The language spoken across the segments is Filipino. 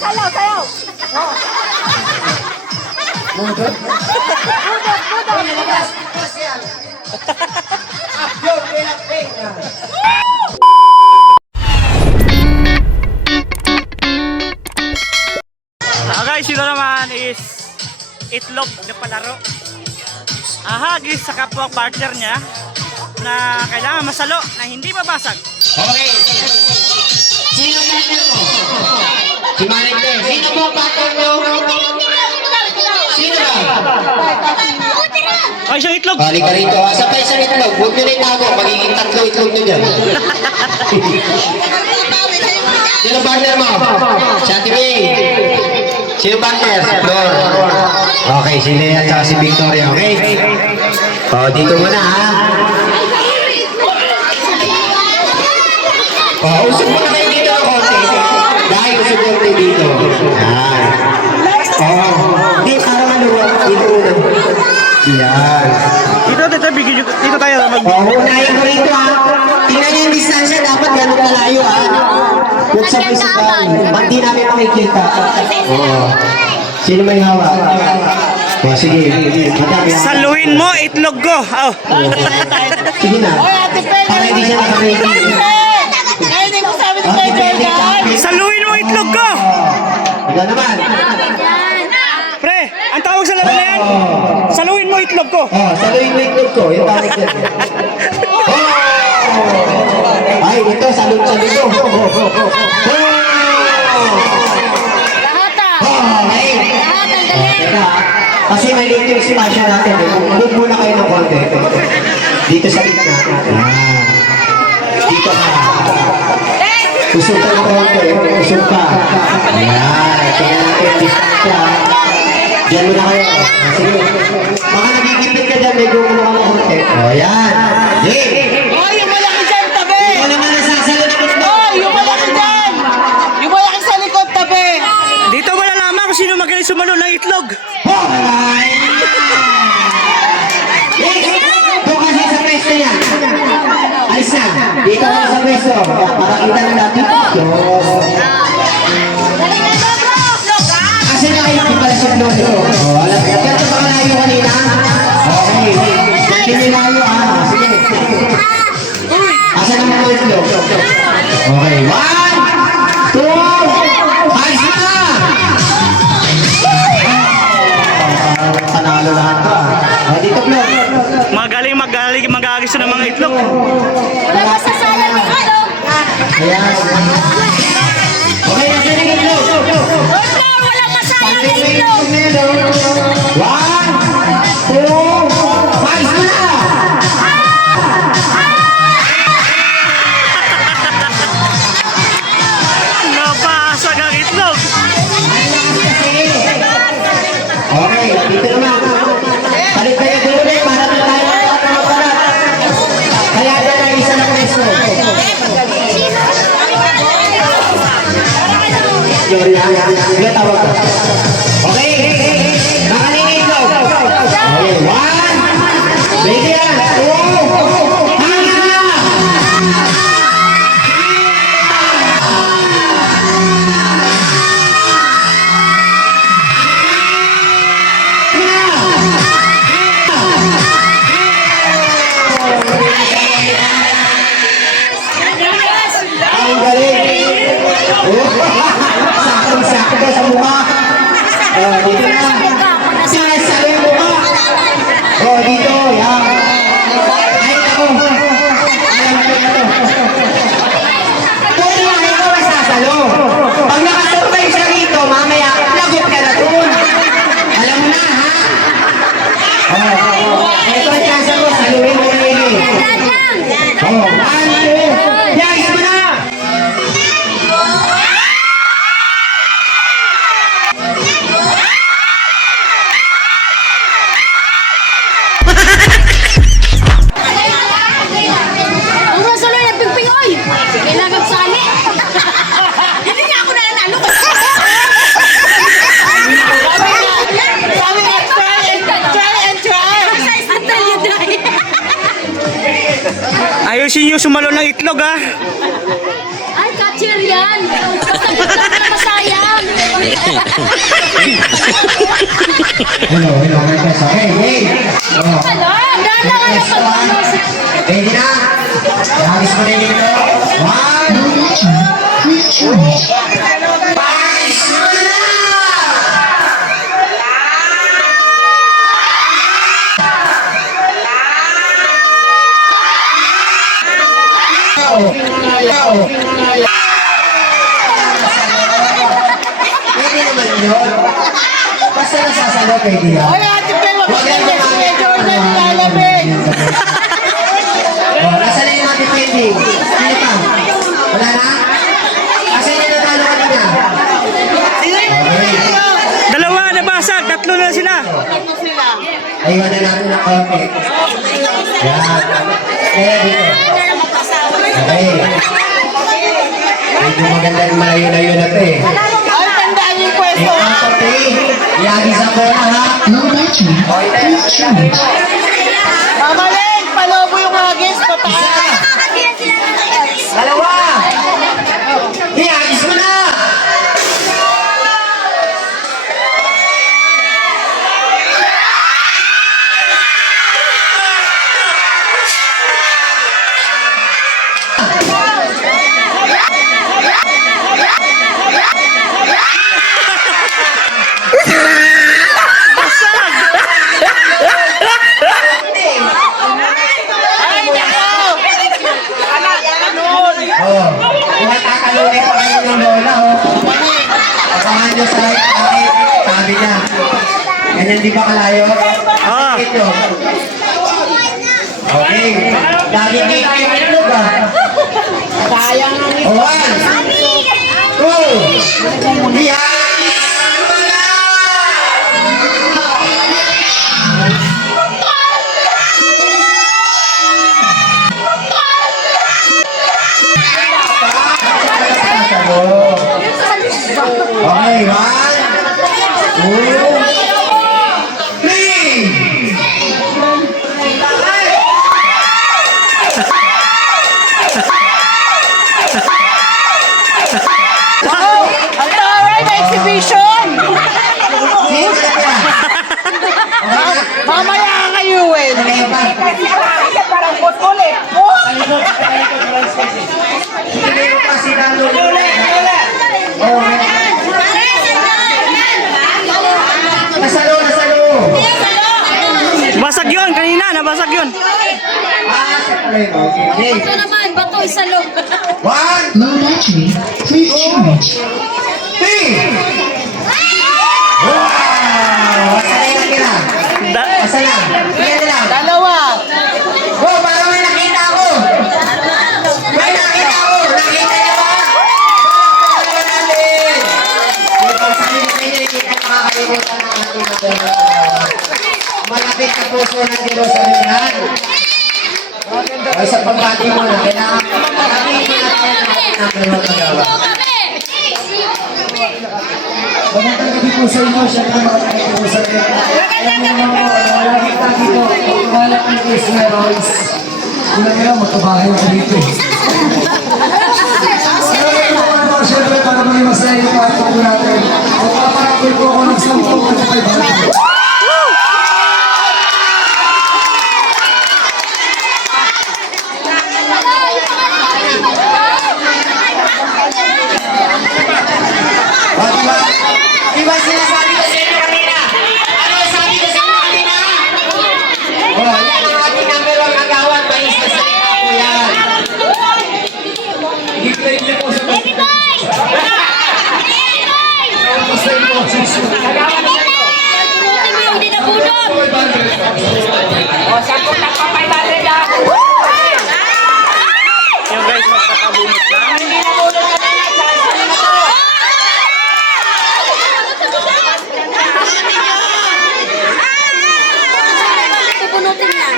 Sayaw, sayaw. Oh. Budot? Budot, budot. Abyon, pinaping. Guys, ito naman is itlog na palaro. Ahagis sa kapwa partner niya na kailangan masalo na hindi mabasag. Okay. Sino partner mo? Si Marike. Sino mo partner mo? Sino ba? Ay, isang itlog. Balik ka rito. Sabay sa itlog. Huwag nyo rin ako. Magiging tatlo itlog nyo dyan. Sino partner mo? Si Ate May. Sino partner? Flor. Okay, si Lea at si Victoria. Okay? O, dito muna ha. O, usog muna kayo dito ng konti. Dahil usog konti dito. Yan. O, di, para maluwag. Dito muna. Yan. Dito tayo. O, unahin ko rito ha. Tingnan niyo yung distansya. Dapat ganun kalayo ha. Huwag sabay-sabay. Ba't di namin makikita? Oo. Sino may hawak? O, sige. Madami ha. Saluhin mo itlog ko. Oh. Sige na. Para hindi siya nakamaking. Ay, hindi ko sabi sa Jordan. Saluhin mo itlog ko. Ikaw naman. Pre, ang tawag sa laban na yan. Saluhin mo itlog ko. Oh, saluhin mo itlog ko. Yung tawag dyan. Oh! Ay, ito, salud-salud ko. Okay. Teka, kasi may dito yung smasher natin. Move muna kayo ng konti. Dito sa gitna. Dito ka. Usog ka ng konti. Usog ka. Ayan. Tingnan natin. Distansya. Diyan muna kayo. Sige. Baka nagigipit ka dyan. Medyo muna ka ng konti. O, yan. Hey! Oh, yung malaki dyan, tabi. Ikaw naman nasasalo ng itlog. Oh, yung malaki dyan. Yung malaki sa likod, tabi. Dito malalaman kung sino magaling sumalo ng itlog. Alright! Doon kasi sa pwesto yan. Alis na. Dito ka sa pwesto. Para kita na natin. Kasi na kayo kipala sa vlog ito. Alam ko. Ganito ba malayo kanina? Okay. Continue layo ha. Sige. Asa naman mo ito? Okay. 1, 2, alis na! Panalo lahat ka. Dito vlog. Magaling mag-agis ng mga itlog. Wala masasayang ng itlog. Ayan. Okay, nasa rin itlog. Wala masayang ng itlog. 1, 2, alis na! Nabasag ang itlog. Okay, dito naman. Balik kayo dito ulit para tayo magpaparat. Kaya na tayo isa na preso. Sige, tawag ka. Okay, nakalingin ko. Okay, 1, sige yan. 2, hanga! Ang galing. Sakto sa mukha. Dito na. Sasalo yung mukha. Dito. Yan. Ay, ako. Alam ko na to. Pwede na ikaw masasalo. Pag nakasurvey siya rito, mamaya, lagot ka na doon. Alam mo na, ha? Ito ang chance mo. Saluhin mo na yun. 1, 2. Yan, isa mo na. Ang masaloy na pingping, oy. Kailangan sali. Hindi niya ako nanalo. Sabi nga, try and try. Until you die. Ayusin nyo sumalo ng itlog ha. Ay, catcher yan. Basta bigla ka na masayang. Hello, Martes. Okay, hey. Oh. Dahil lang ang pagpanos. Ready na? Ihagis mo na yung ito. One. Pais mo na! Pwede naman yun. Basta nasasalo, pwede yan. Ay, Ate Pel, Huwag mabigyan lang niya si Kuya Jordan, lalabing. Oh, nasa na yung mga defending? Sino pa? Wala na? Kasi yung natalo kanina. Okay. Dalawa nabasag, tatlo na sila. Ito sila. Ayun na natin ng konti. Yan. Kaya dito. Okay. Medyo maganda yung malayo-layo na ito eh. Ay, tandaan yung pwesto. Ikaw sa three. Iyagis ang bola ha. Mamaling, palobo yung hagis, pataas. Dalawa. Iyagis mo na. Ay, nako. Ala, yan nun. Oh, kung tatalunin pa kayo ng lola, oh. Pasahan nyo sa light pocket. Sabi niya. Ganyan di ba kalayo? Ah. Ito. Okay. Lagi kayo yung itlog, ah. Sayang ang ito. One. Two. Ihagis mo na. Okay, one, two, three. Wow, ang taray, may exhibition. Sino na kaya? Mamaya ka kayuin. Okay pa. Parang football eh. Oh! Hindi mo pa si Dano. Oh, nasalo, nasalo. Basag yun, kanina, nabasag yun. Okay. Ito naman, bato isa loob. One, Low battery, please charge. three. Wow! Asa na yung kira? Asa na? Tingnan nila. Dalawa. Oh, parang may nakita ako. May nakita ako. Nakita niyo ba? Pagkakas natin. Dito sa Pilipinas, hindi ka makakalimutan ng ating mga malapit sa puso ng Diyos sa Biblan. Ay, sa pagbati mo na, kailangan pagkakas natin ang dalawang magawa. Magandang gabi po sa inyo, siyempre makakita po sa inyo. Alam mo naman po, lagi tayo dito, kumalap ng case meron. Una nila, magkabahay ako dito. Pero ito po naman, siyempre, para maging masaya yung parto po natin. At paparapin po ako ng 10,000 25. O, diba? Diba sinasabi ko sa inyo kanina? Ano sabi ko sa inyo kanina? O, yan ang ating number 1 agawan. Mais na salita po yan. I-claim niyo po sa Baby boy! Baby boy! Buti mo yung dinabunot. Yung guys, magkakabunot na. Pupunutin niya.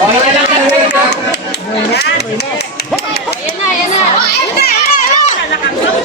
O, yan lang ang wait. Ayan na, ayan na. Ayan na!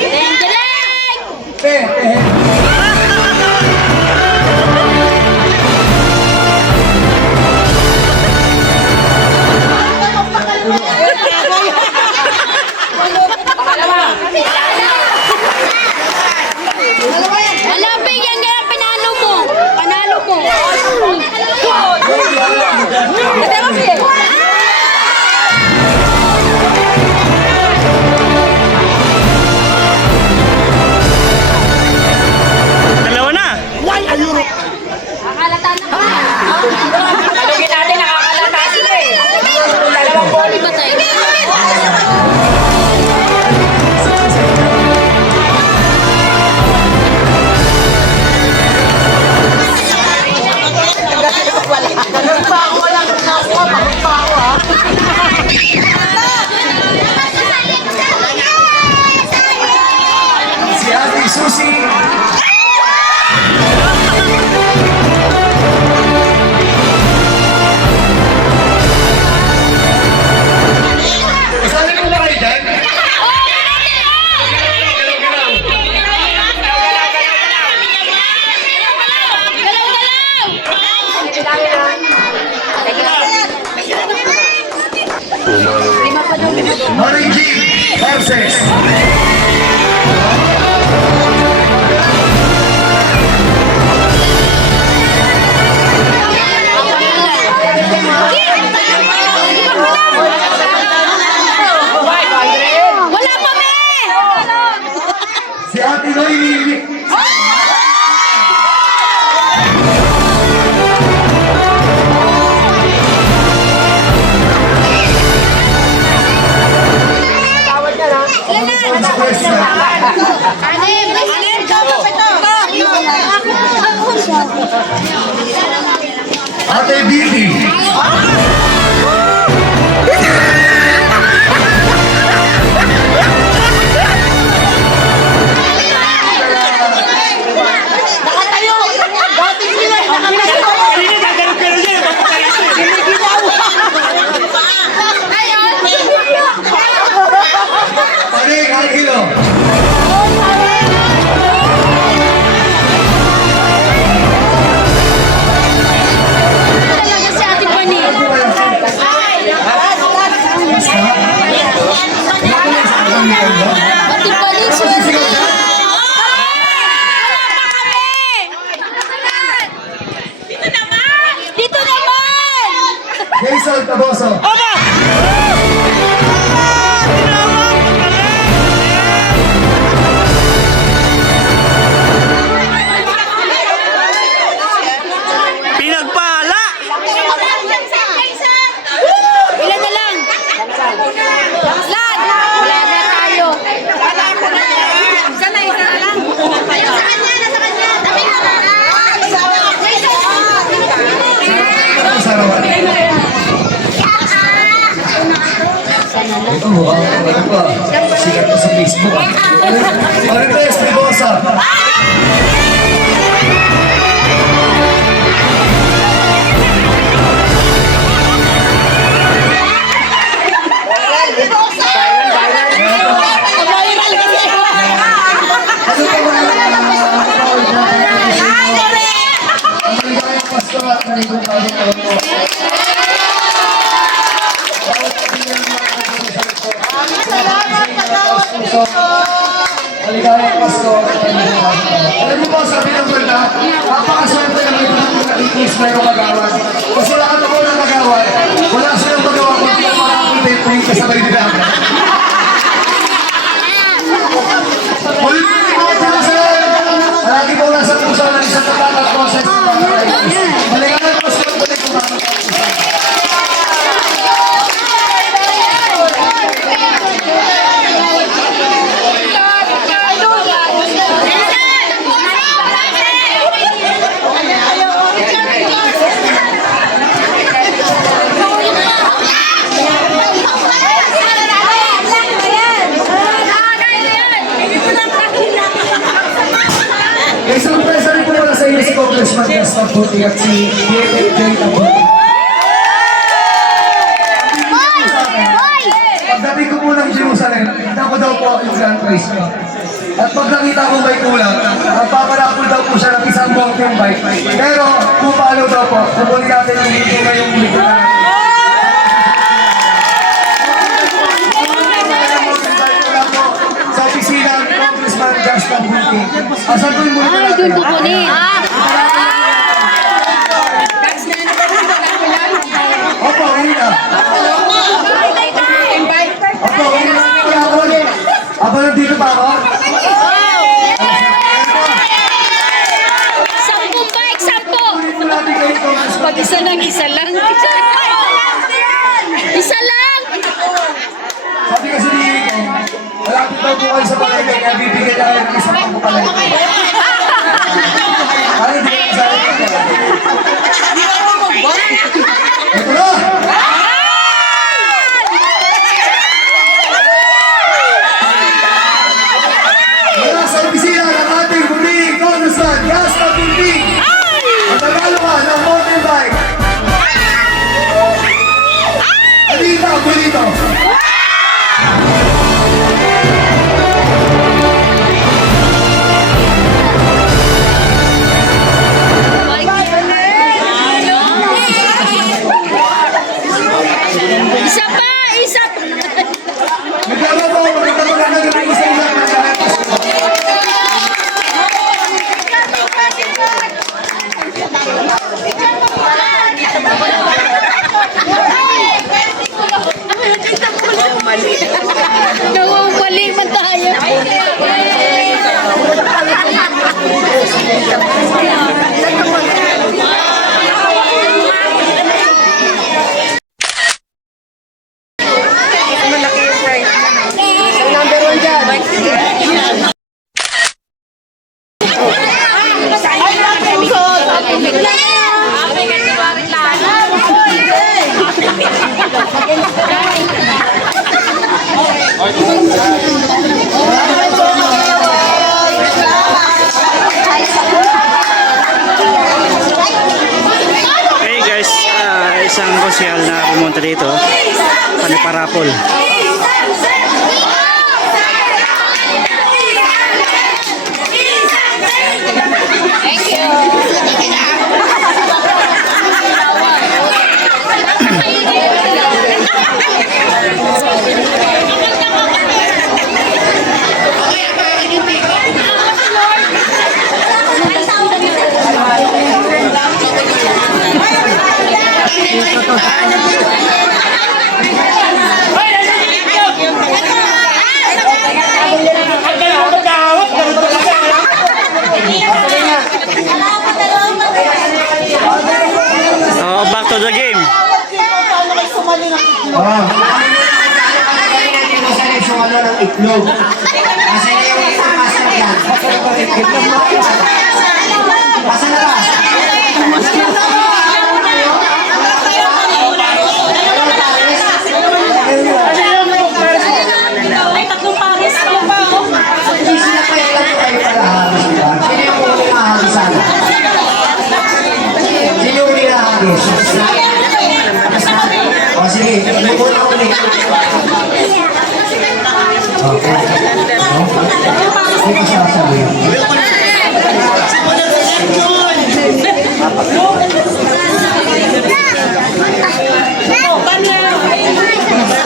Ayan na! Origin versus Wala pa, me! si Ate Noy. Ate Bibi. Panig, Angelo. Talaga si Ate Pani. Ate Pani, swerte. Dito naman! Jason Taboso. Pinagpala! Ilan na lang? Lan! Wala na tayo. Isa na lang. Ayun, sa kanya, nasa kanya. Tabi na lang. Sarawan. Ito, ano pa? Sikat na sa Facebook. Marites Taboso. Ano pa ba maligayang Pasko at maligayang bagong taon po. Maligayang Pasko at maligayang bagong taon. Alam mo po, sabi ng kwenta, napakaswerte na may pagkakaitis mayroong magawan. Kasi lahat ako ng magawan, wala silang magawa kundi ang mga content na kasabay nila. Ulit po, Jerusalem! Lagi po nasa puso ng isang tapat at proses ng pagkakaitis. Maligayang Pasko at maligayang bagong taon. May surpresa rin po wala sa inyo si Congressman Gaston Puti at si DFJ Tabuti. Pagdating ko po ng Jerusalem, kita ko daw po yung grand prize ko. At pag nakita ko may kulang, paparapol daw po siya ng isang mountain bike. Pero kung paano daw po, kukunin natin yung hindi ngayong ulit na sa opisina ng Congressman Gaston Puti. Asan po yung muli natin? Doon kukunin. Opo, uwi na. Opo, uwi na. Aba, nandito pa ako? Sampung bike, sampo. Uwi natin kayo, Congressman. Pag isa lang, isa lang. Isa lang! Sabi kasi ni Rico, malapit daw po kayo sa palengke, kaya bibigyan niya kayo ng isang pagpapalengke. Nawawali man tayo. Okay guys, isang konsyal na pumunta dito. Paniparapol. Oh, back to the game. Oh. Sumalo ng itlog. Kasi na yung isang master yan. Basa na ba? Ay, tatlong pares pa ba? Hindi sila kayo lang kayo pala. Sino yung huling mahagisan? Sino yung huling mahagis? O sige, yung unang huli. Okay. Hindi ko siya sabihin.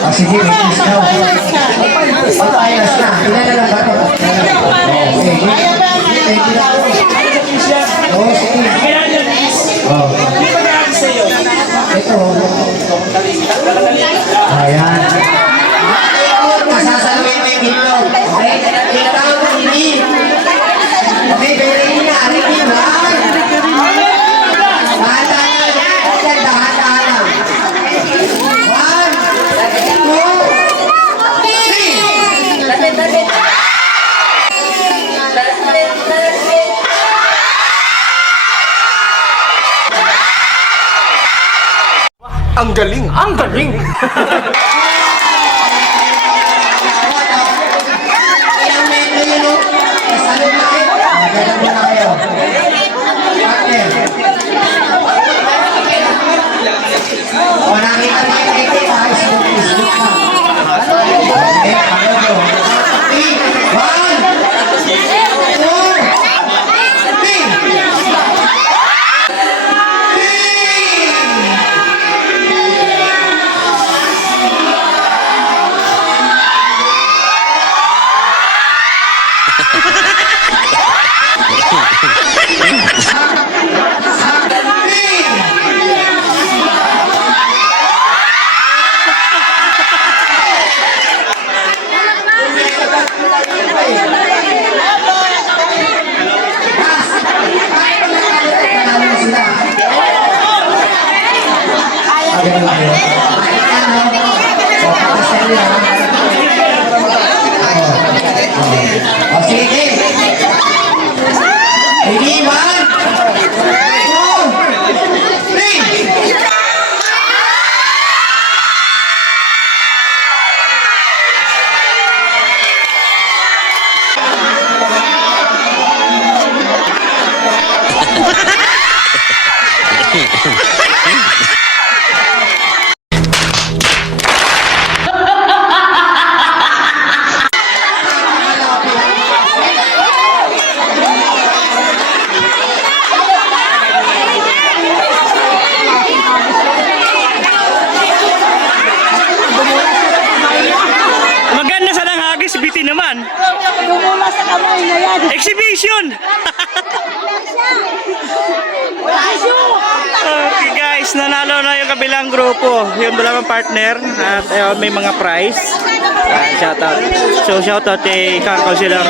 Ah, sige, please daw. Patayas na. Ilan na lang ba ito? Okay. Thank you na po. Oh, sige. Oh. Ito. Ayan. Masasaluin mo yung itlog. Okay? Tinatawag mo hindi. Okay, pero hindi na. Hindi na. Dahan-dahan lang. Okay, dahan-dahan lang. 1, 2, 3. Ang galing! Ang galing! Ilang metro yun o? Kasalog na kayo? Magalang na kayo. Partner. O, nakita na yung rete ha? Isbuk na. Okay, panodo. 1, 2, 3. Sige. Ready, 1, 2, 3. Maganda sa nang hagis, biti naman. Lumula sa kamay na yan. Exhibition! Okay guys, nanalo na yung kabilang grupo, yung dalawang partner at may mga prize. Shoutout. So shoutout kay Kang Councilor.